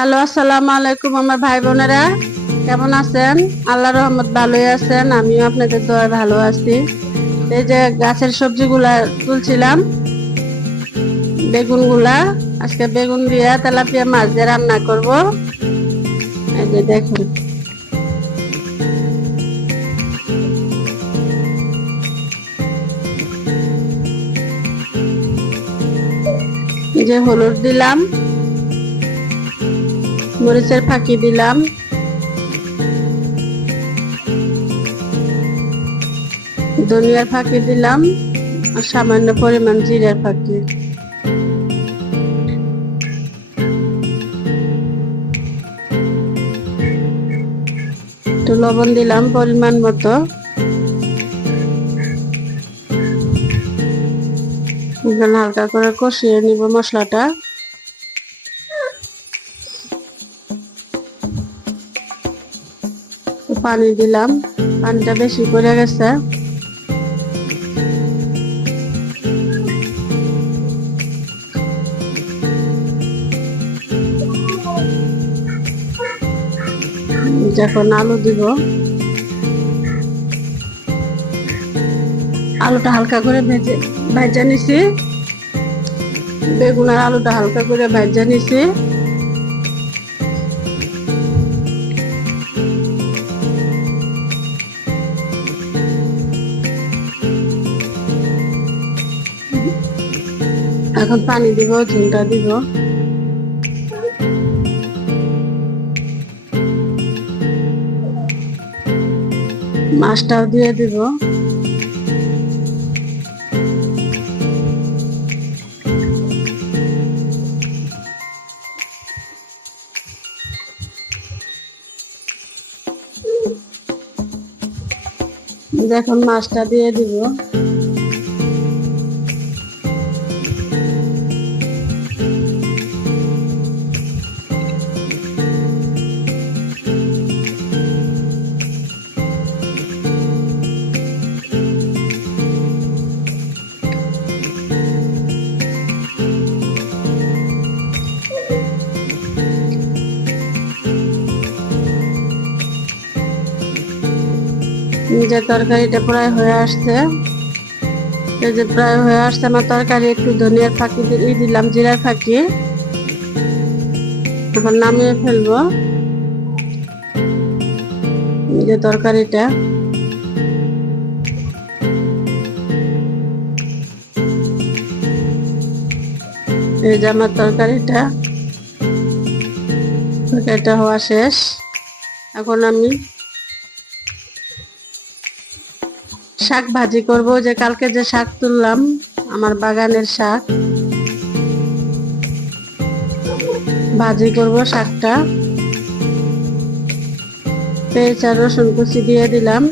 Hello, আসসালামু আলাইকুম আমার ভাই বোনেরা, কেমন আছেন? আল্লাহর রহমত ভালোই আছেন, আমিও আপনাদের দয়ায় ভালো আছি। এই যে গাছের সবজিগুলা তুলছিলাম, বেগুনগুলা। আজকে বেগুন দিয়ে তেলাপিয়া মাছ দিয়ে রান্না করব। এই যে দেখুন, এই যে হলুদ দিলাম, মরিচের ফাঁকি দিলাম, ধনিয়ার ফাঁকি দিলাম, আর সামান্য পরিমাণ জিরার ফাঁকি। একটু লবণ দিলাম পরিমাণ মতো। হালকা করে কষিয়ে নিব মশলাটা। পানি দিলাম, পানিটা বেশি পড়ে গেছে। এখন আলু দিব, আলুটা হালকা করে ভেজে নিছি। বেগুন আর আলুটা হালকা করে ভেজে নিছি। এখন পানি দিব, ঝোলটা দিব। মাছটাও দিয়ে দিব। এখন মাছটা দিয়ে দিব। যে তরকারিটা প্রায় হয়ে আসছে, এই যে প্রায় হয়ে আসছে আমার তরকারি। একটু ধনিয়ার ফাঁকি দিলাম, জিরার ফাঁকি। এখন নামিয়ে ফেলবো যে তরকারিটা। এই যে আমার তরকারিটা হওয়া শেষ। এখন আমি শাক ভাজি করব। যে কালকে যে শাক তুললাম, আমার বাগানের শাক, ভাজি করব শাকটা। পেঁয়াজ আর রসুন কুচি দিয়ে দিলাম।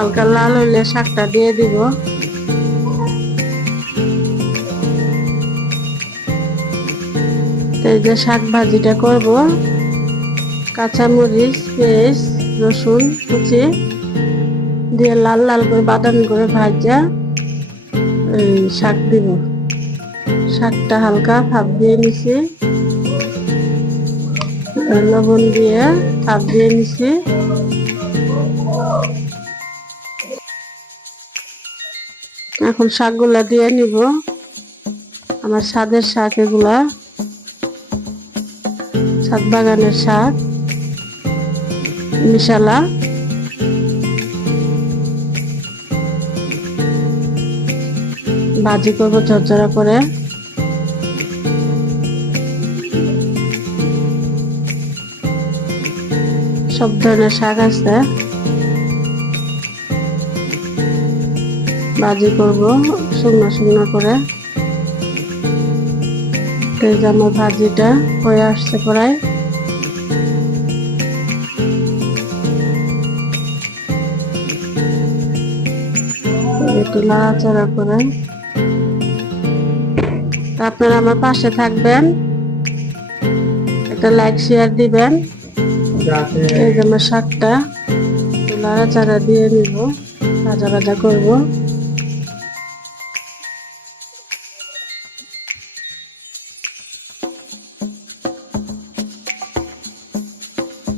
হালকা লাল হইলে শাকটা দিয়ে দিব। এই যে শাক ভাজিটা করব, কাঁচামরিচ, পেঁয়াজ, রসুন কুচি দিয়ে লাল লাল করে বাদামি করে ভাজা এই শাক দিব। শাকটা হালকা ভাপ দিয়ে নিছি, লবণ দিয়ে ভাপ দিয়ে নিছি। এখন শাকগুলা দিয়ে নিব। আমার ছাদের শাক, এগুলা ছাদ বাগানের শাক মিশালা। ভাজি করব ঝরঝরা করে। সব ধরনের শাক আছে, ভাজি করব শুকনো শুকনো করে। আমার ভাজিটা হয়ে আসছে প্রায়। একটু নাড়াচাড়া করে। আপনারা আমার পাশে থাকবেন, একটা লাইক শেয়ার দিবেন। এই যে আমার শাকটা নাড়াচাড়া দিয়ে নিব, ভাজা ভাজা করব।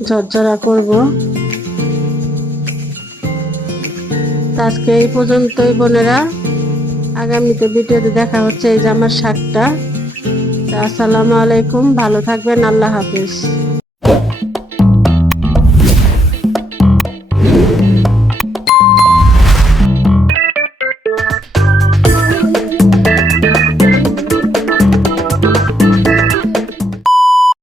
ঝরঝরা করব। আজকে এই পর্যন্তই বোনেরা, আগামীতে ভিডিওতে দেখা হচ্ছে। এই যে আমার শাকটা। আসসালামু আলাইকুম, ভালো থাকবেন, আল্লাহ হাফিজ।